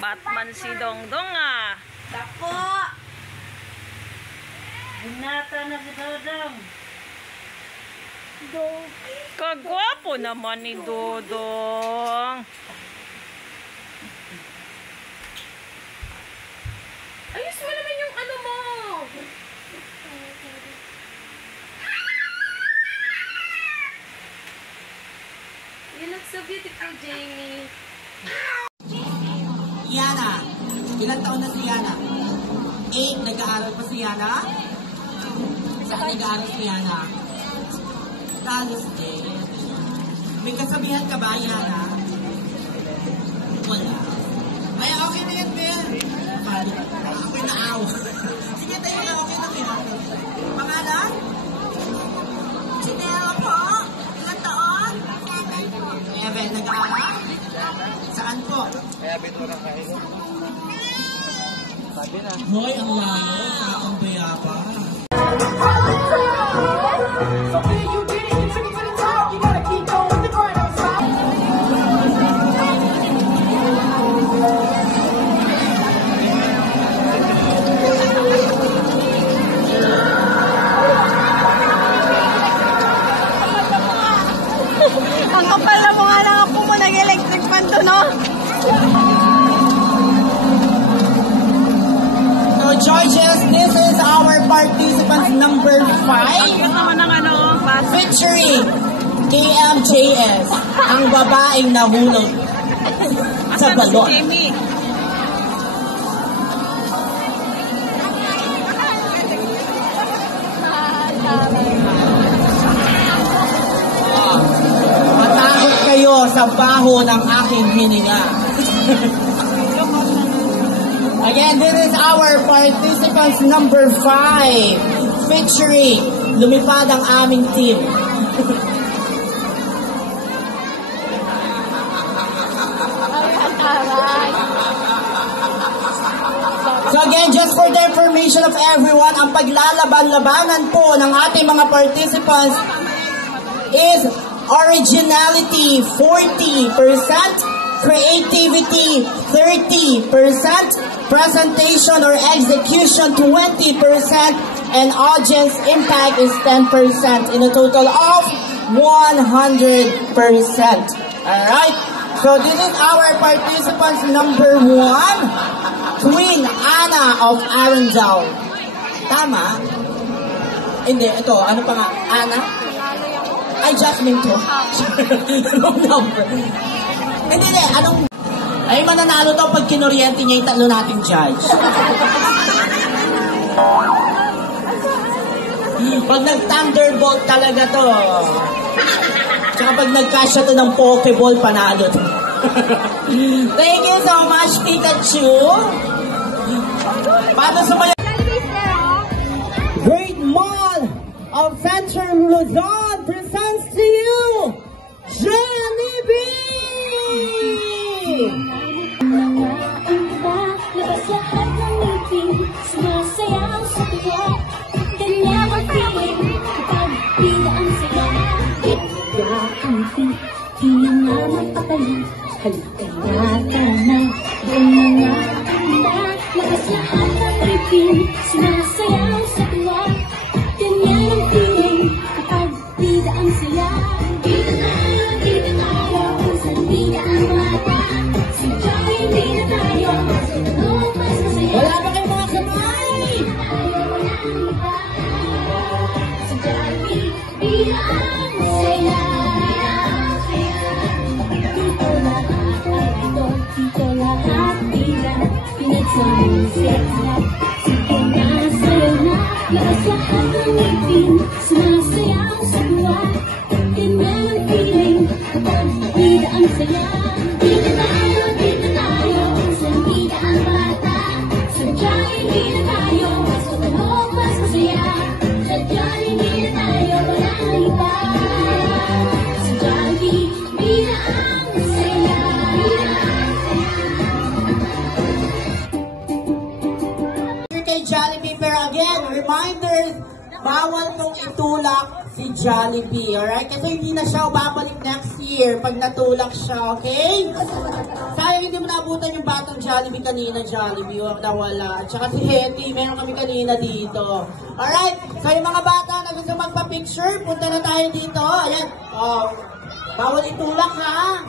Batman si Dongdong ah. Dako! Binata na si Dodong. Kagwapo naman ni Dodong. Ayos mo naman yung ano mo. You look so beautiful, Jamie. Yana. Ilang taon na si Yana? 8. Nag-aaral pa si Yana? Saan nag-aaral si Yana? Talos din. May kasabihan ka ba, Yana? Wala. Ay, okay na yan, Ben. Bali. Ako'y naaw. Sige, tayo na. Okay na yan. Pangalan? Sinela po. Ilang taon? 7. Nag-aaral? Saan po? Kaya bito lang kayo. Sabi na. Hoy, ang layo. Sakang bayaba. Ang kapal na mga lang po mo nag-electric fan to, no? So, Georges, this is our participants number 5. Ito naman ang ano, bus. Featuring KMJS, ang babaeng nahulog sa Asan si balon. Jamie? Matakot kayo sa baho ng aking hininga. Again, this is our participants number 5. Featuring lumipad ang aming team. So again, just for the information of everyone, ang paglalaban-labanan po ng ating mga participants is originality 40%, creativity 30%, presentation or execution 20%, and audience impact is 10% in a total of 100%. Alright? So this is our participants number 1, Queen Anna of Arundel. Tama? Hindi, ito, ano pa nga? Anna? Ay, Jasmine to. Wrong number. Hindi, anong... Ay, mananalo to pag kinuryente niya yung tatlo nating judge. Pag nag-thunderbolt talaga to. Tsaka pag nag-cash to ng Pokeball, panalo to. Thank you so much, Pikachu. Paano sa mga... Great Mall of Central Luzon presents to you, Jenny B! Labas lahat ng ngiti, sumasayaw sa tuwa. Ganyan ang feeling kapag bida ang saya. Bigla ang feet, di na magpapalit. Halika yata na, doon mga kanda. Labas lahat ng ngiti, sumasayaw sa tuwa. Ganyan ang feeling kapag bida ang saya. Bida tayo, sa bida ang mata. Wala ba kayo mga kamay? Dito lahat bila pinagsasayaw. Sige na, sayo na, lakas lahat ng ngipin, sumasayaw sa buwa. Ganyan ang feeling kapag bida ang saya. Bida tayo, sa bida ang bata. Sadyang hindi na tayo, mas matulog, mas masaya. Sadyang hindi na tayo, walang iba. Sadyang bida ang saya. Kay Jollibee, pero again, reminder bawal tong itulak si Jollibee, alright? Kasi hindi na siya babalik next year pag natulak siya, okay? Sayang hindi mo naabutan yung batang Jollibee kanina, Jollibee, nawala. At saka si Hetty, meron kami kanina dito. Alright, so yung mga bata na gusto magpa-picture, punta na tayo dito. Ayan, oh, bawal itulak ha.